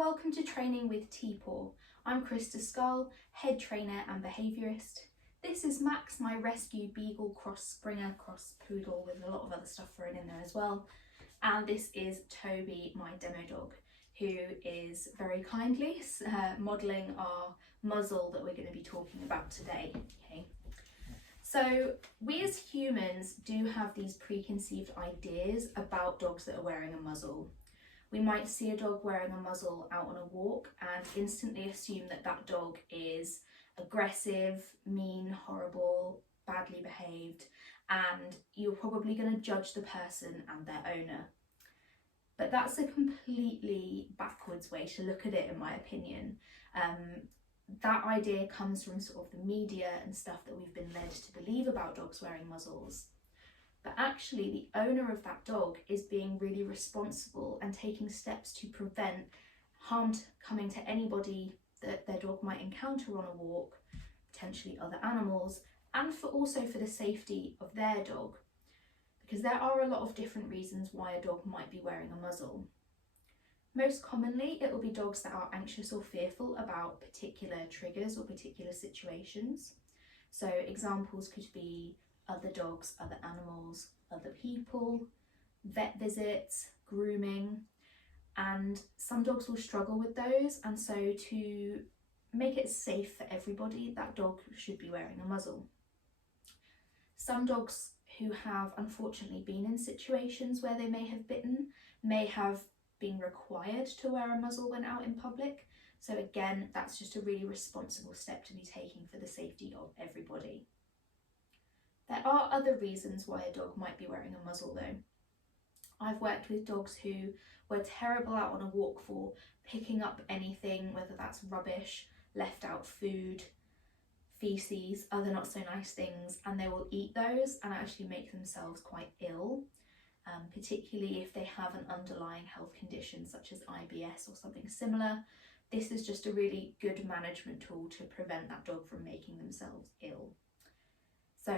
welcome to Training with TPAW. I'm Krista Scull, head trainer and behaviourist. This is Max, my rescue beagle cross springer cross poodle with a lot of other stuff thrown in there as well. And this is Toby, my demo dog, who is very kindly modelling our muzzle that we're going to be talking about today. Okay. So we as humans do have these preconceived ideas about dogs that are wearing a muzzle. We might see a dog wearing a muzzle out on a walk and instantly assume that that dog is aggressive, mean, horrible, badly behaved, and you're probably going to judge the person and their owner. But that's a completely backwards way to look at it, in my opinion. That idea comes from sort of the media and stuff that we've been led to believe about dogs wearing muzzles. But actually the owner of that dog is being really responsible and taking steps to prevent harm coming to anybody that their dog might encounter on a walk, potentially other animals, and also for the safety of their dog. Because there are a lot of different reasons why a dog might be wearing a muzzle. Most commonly, it will be dogs that are anxious or fearful about particular triggers or particular situations. So examples could be other dogs, other animals, other people, vet visits, grooming, and some dogs will struggle with those, and so to make it safe for everybody, that dog should be wearing a muzzle. Some dogs who have unfortunately been in situations where they may have bitten may have been required to wear a muzzle when out in public, so again, that's just a really responsible step to be taking for the safety of everybody. There are other reasons why a dog might be wearing a muzzle though. I've worked with dogs who were terrible out on a walk for picking up anything, whether that's rubbish, left out food, feces, other not so nice things, and they will eat those and actually make themselves quite ill, particularly if they have an underlying health condition such as IBS or something similar. This is just a really good management tool to prevent that dog from making themselves ill. So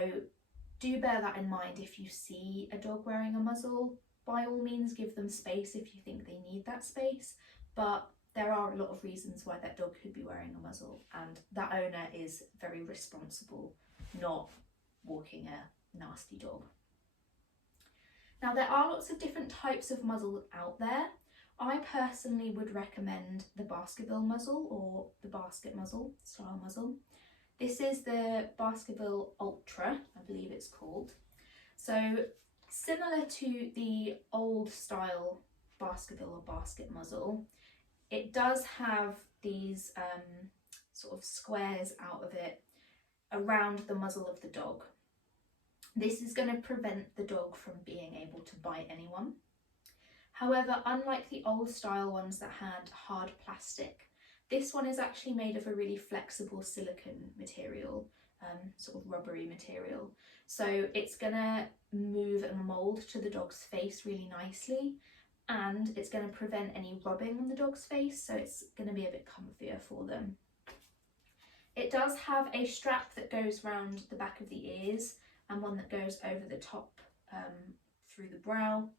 do bear that in mind if you see a dog wearing a muzzle. By all means, give them space if you think they need that space, but there are a lot of reasons why that dog could be wearing a muzzle, and that owner is very responsible, not walking a nasty dog. Now, there are lots of different types of muzzle out there. I personally would recommend the Baskerville muzzle or the basket muzzle style muzzle. This is the Baskerville Ultra, I believe it's called. So similar to the old style Baskerville or basket muzzle, it does have these sort of squares out of it around the muzzle of the dog. This is going to prevent the dog from being able to bite anyone. However, unlike the old style ones that had hard plastic, this one is actually made of a really flexible silicone material, sort of rubbery material. So it's going to move and mould to the dog's face really nicely, and it's going to prevent any rubbing on the dog's face, so it's going to be a bit comfier for them. It does have a strap that goes round the back of the ears and one that goes over the top through the brow,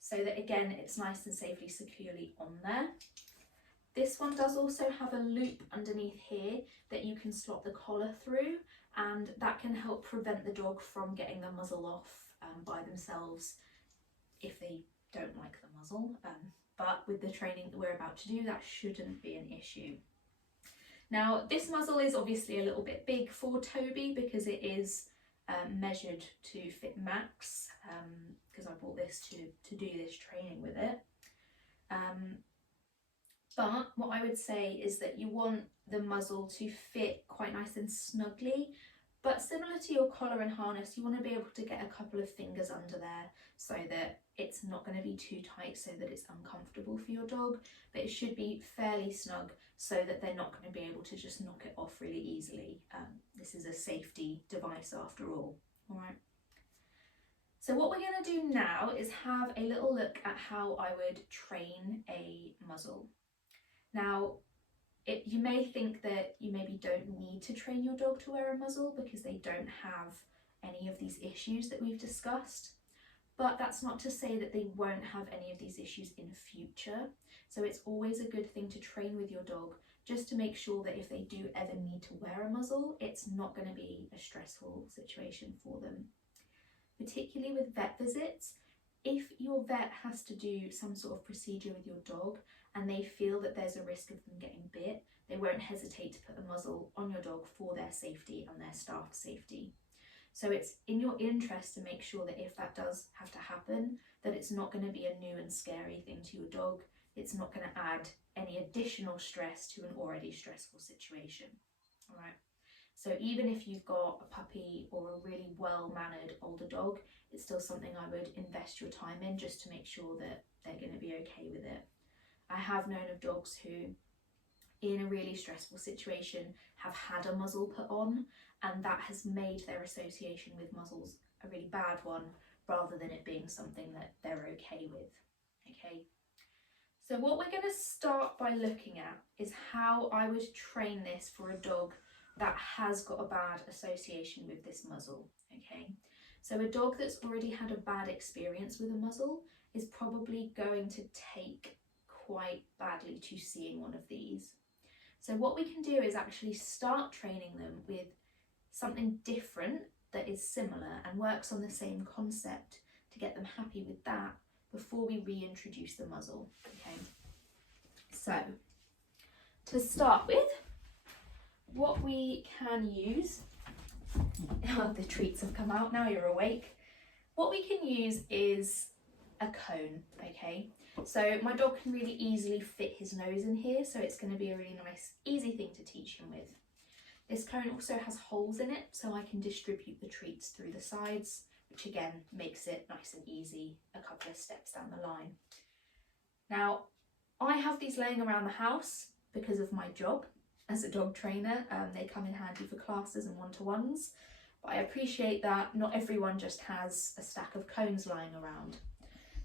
so that again it's nice and safely securely on there. This one does also have a loop underneath here that you can slot the collar through, and that can help prevent the dog from getting the muzzle off by themselves if they don't like the muzzle. But with the training that we're about to do, that shouldn't be an issue. Now, this muzzle is obviously a little bit big for Toby because it is measured to fit Max, because I bought this to do this training with it. But what I would say is that you want the muzzle to fit quite nice and snugly, but similar to your collar and harness, you want to be able to get a couple of fingers under there so that it's not going to be too tight so that it's uncomfortable for your dog, but it should be fairly snug so that they're not going to be able to just knock it off really easily. This is a safety device after all. All right. So what we're going to do now is have a little look at how I would train a muzzle. Now, you may think that you maybe don't need to train your dog to wear a muzzle because they don't have any of these issues that we've discussed, but that's not to say that they won't have any of these issues in future. So it's always a good thing to train with your dog, just to make sure that if they do ever need to wear a muzzle, it's not going to be a stressful situation for them. Particularly with vet visits, if your vet has to do some sort of procedure with your dog and they feel that there's a risk of them getting bit, they won't hesitate to put a muzzle on your dog for their safety and their staff's safety. So it's in your interest to make sure that if that does have to happen, that it's not going to be a new and scary thing to your dog. It's not going to add any additional stress to an already stressful situation. All right. So even if you've got a puppy or a really well-mannered older dog, it's still something I would invest your time in, just to make sure that they're going to be okay with it. I have known of dogs who, in a really stressful situation, have had a muzzle put on, and that has made their association with muzzles a really bad one, rather than it being something that they're okay with. Okay. So what we're going to start by looking at is how I would train this for a dog that has got a bad association with this muzzle. Okay, so a dog that's already had a bad experience with a muzzle is probably going to take quite badly to seeing one of these. So what we can do is actually start training them with something different that is similar and works on the same concept to get them happy with that before we reintroduce the muzzle. Okay, so to start with, what we can use, oh, the treats have come out, now you're awake. What we can use is a cone, okay? So my dog can really easily fit his nose in here, so it's going to be a really nice, easy thing to teach him with. This cone also has holes in it, so I can distribute the treats through the sides, which again makes it nice and easy a couple of steps down the line. Now, I have these laying around the house because of my job as a dog trainer. They come in handy for classes and one-to-ones, but I appreciate that not everyone just has a stack of cones lying around.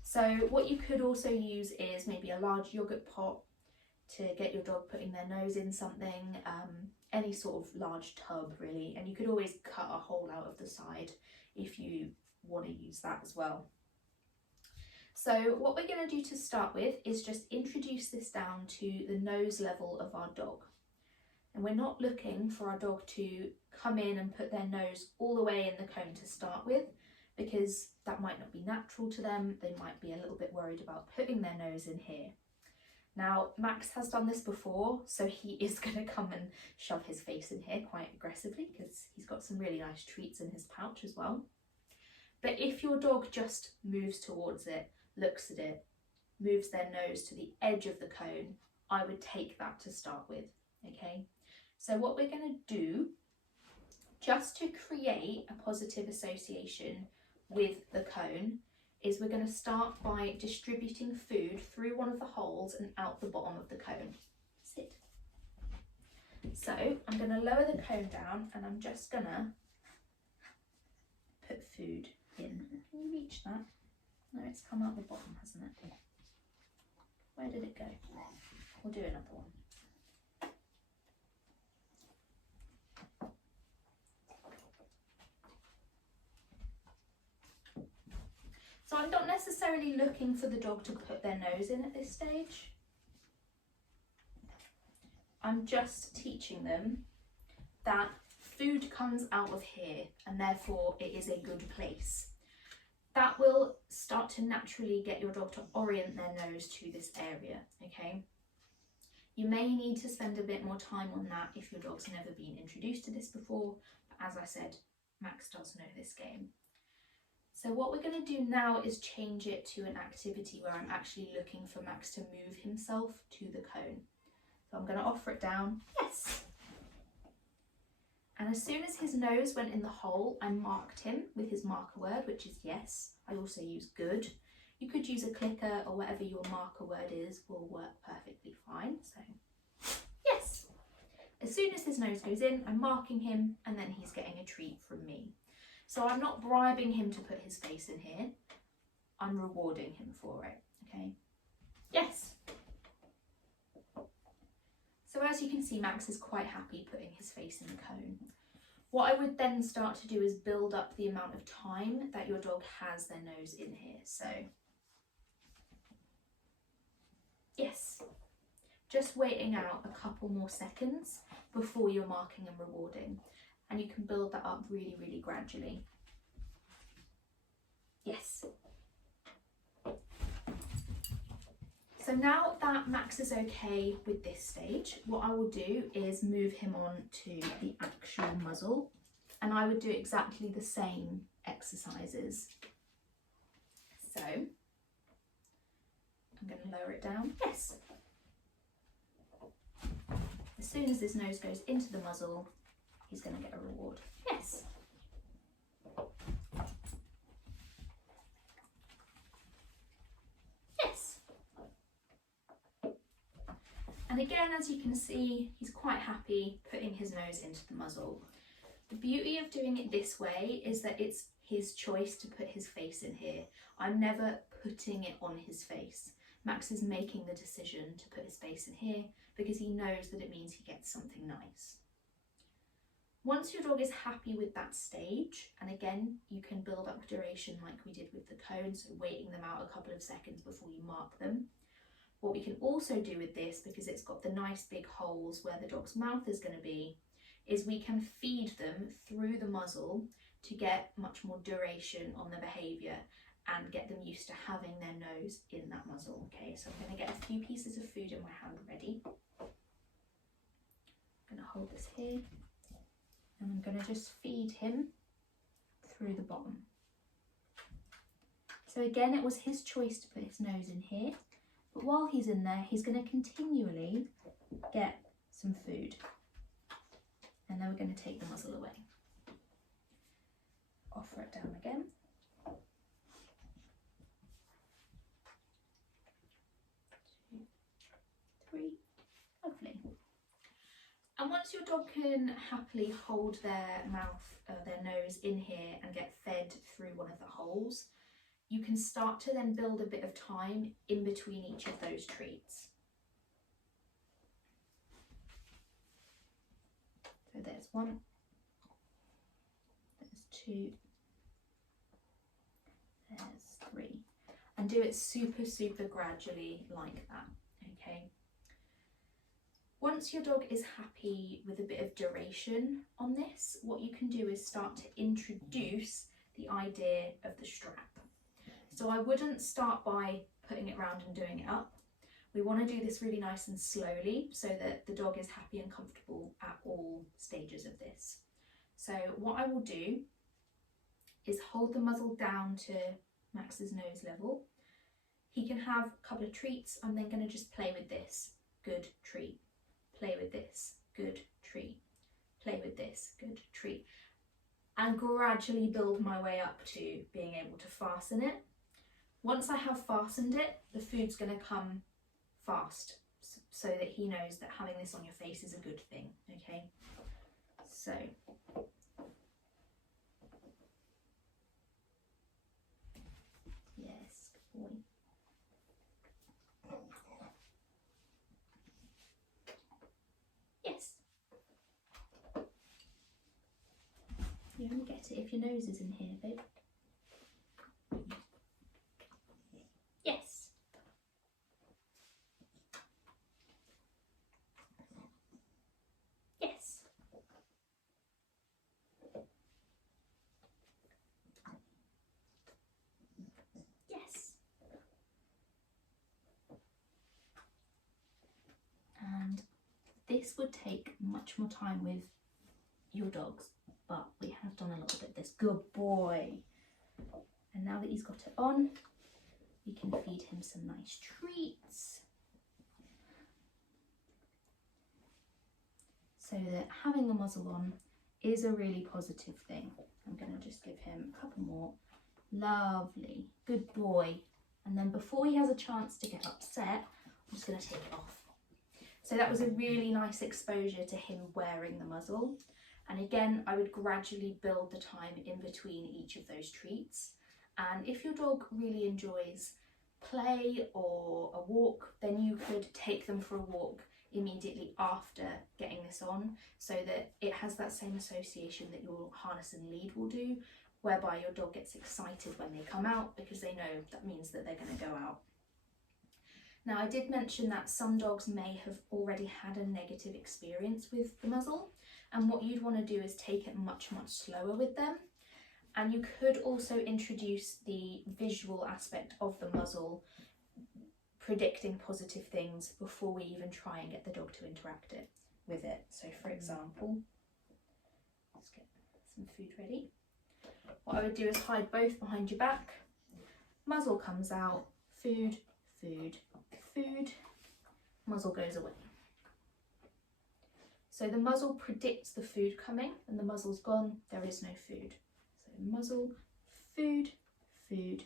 So what you could also use is maybe a large yogurt pot to get your dog putting their nose in something, any sort of large tub really, and you could always cut a hole out of the side if you want to use that as well. So what we're going to do to start with is just introduce this down to the nose level of our dog. And we're not looking for our dog to come in and put their nose all the way in the cone to start with, because that might not be natural to them. They might be a little bit worried about putting their nose in here. Now, Max has done this before, so he is going to come and shove his face in here quite aggressively, because he's got some really nice treats in his pouch as well. But if your dog just moves towards it, looks at it, moves their nose to the edge of the cone, I would take that to start with, okay? So what we're going to do, just to create a positive association with the cone, is we're going to start by distributing food through one of the holes and out the bottom of the cone. Sit. So I'm going to lower the cone down and I'm just going to put food in. Can you reach that? No, it's come out the bottom, hasn't it? Where did it go? We'll do another one. So I'm not necessarily looking for the dog to put their nose in at this stage. I'm just teaching them that food comes out of here and therefore it is a good place. That will start to naturally get your dog to orient their nose to this area, okay? You may need to spend a bit more time on that if your dog's never been introduced to this before, but as I said, Max does know this game. So what we're going to do now is change it to an activity where I'm actually looking for Max to move himself to the cone. So I'm going to offer it down, yes. And as soon as his nose went in the hole, I marked him with his marker word, which is yes. I also use good. You could use a clicker or whatever your marker word is will work perfectly fine. So yes. As soon as his nose goes in, I'm marking him and then he's getting a treat from me. So I'm not bribing him to put his face in here. I'm rewarding him for it, okay? Yes. So as you can see, Max is quite happy putting his face in the cone. What I would then start to do is build up the amount of time that your dog has their nose in here. So yes, just waiting out a couple more seconds before you're marking and rewarding. And you can build that up really, really gradually. Yes. So now that Max is okay with this stage, what I will do is move him on to the actual muzzle, and I would do exactly the same exercises. So I'm going to lower it down. Yes. As soon as his nose goes into the muzzle, he's going to get a reward. Yes. Yes. And again, as you can see, he's quite happy putting his nose into the muzzle. The beauty of doing it this way is that it's his choice to put his face in here. I'm never putting it on his face. Max is making the decision to put his face in here because he knows that it means he gets something nice. Once your dog is happy with that stage, and again, you can build up duration like we did with the cone, so waiting them out a couple of seconds before you mark them. What we can also do with this, because it's got the nice big holes where the dog's mouth is going to be, is we can feed them through the muzzle to get much more duration on the behaviour and get them used to having their nose in that muzzle. Okay, so I'm going to get a few pieces of food in my hand ready. I'm going to hold this here and I'm going to just feed him through the bottom. So again, it was his choice to put his nose in here, but while he's in there, he's going to continually get some food. And then we're going to take the muzzle away. Offer it down again. 2, 3, lovely. And once your dog can happily hold their mouth, their nose in here and get fed through one of the holes, you can start to then build a bit of time in between each of those treats. So there's 1, there's 2, there's 3. And do it super, super gradually like that, okay? Once your dog is happy with a bit of duration on this, what you can do is start to introduce the idea of the strap. So I wouldn't start by putting it round and doing it up. We want to do this really nice and slowly so that the dog is happy and comfortable at all stages of this. So what I will do is hold the muzzle down to Max's nose level. He can have a couple of treats. I'm then going to just play with this. Good treat. Play with this. Good treat. Play with this. Good treat. And gradually build my way up to being able to fasten it. Once I have fastened it, the food's going to come fast so that he knows that having this on your face is a good thing, okay? So yes, good boy. Yes. You only get it if your nose is in here, babe. Yes. Yes. Yes. And this would take much more time with your dogs, but we have done a little bit of this. Good boy. And now that he's got it on, we can feed him some nice treats. So that having the muzzle on is a really positive thing. I'm going to just give him a couple more. Lovely. Good boy. And then before he has a chance to get upset, I'm just going to take it off. So that was a really nice exposure to him wearing the muzzle. And again, I would gradually build the time in between each of those treats. And if your dog really enjoys play or a walk, then you could take them for a walk immediately after getting this on, so that it has that same association that your harness and lead will do, whereby your dog gets excited when they come out because they know that means that they're going to go out. Now, I did mention that some dogs may have already had a negative experience with the muzzle, and what you'd want to do is take it much slower with them. And you could also introduce the visual aspect of the muzzle, predicting positive things before we even try and get the dog to interact with it. So for example, let's get some food ready. What I would do is hide both behind your back, muzzle comes out, food, food, food, muzzle goes away. So the muzzle predicts the food coming, and the muzzle's gone, there is no food. So muzzle, food, food,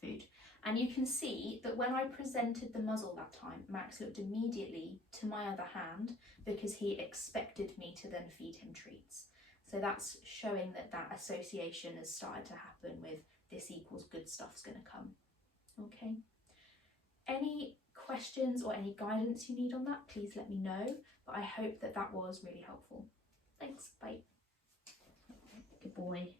food. And you can see that when I presented the muzzle that time, Max looked immediately to my other hand because he expected me to then feed him treats. So that's showing that that association has started to happen with this equals good stuff's going to come. Okay. Any questions or any guidance you need on that, please let me know. But I hope that that was really helpful. Thanks. Bye. Good boy.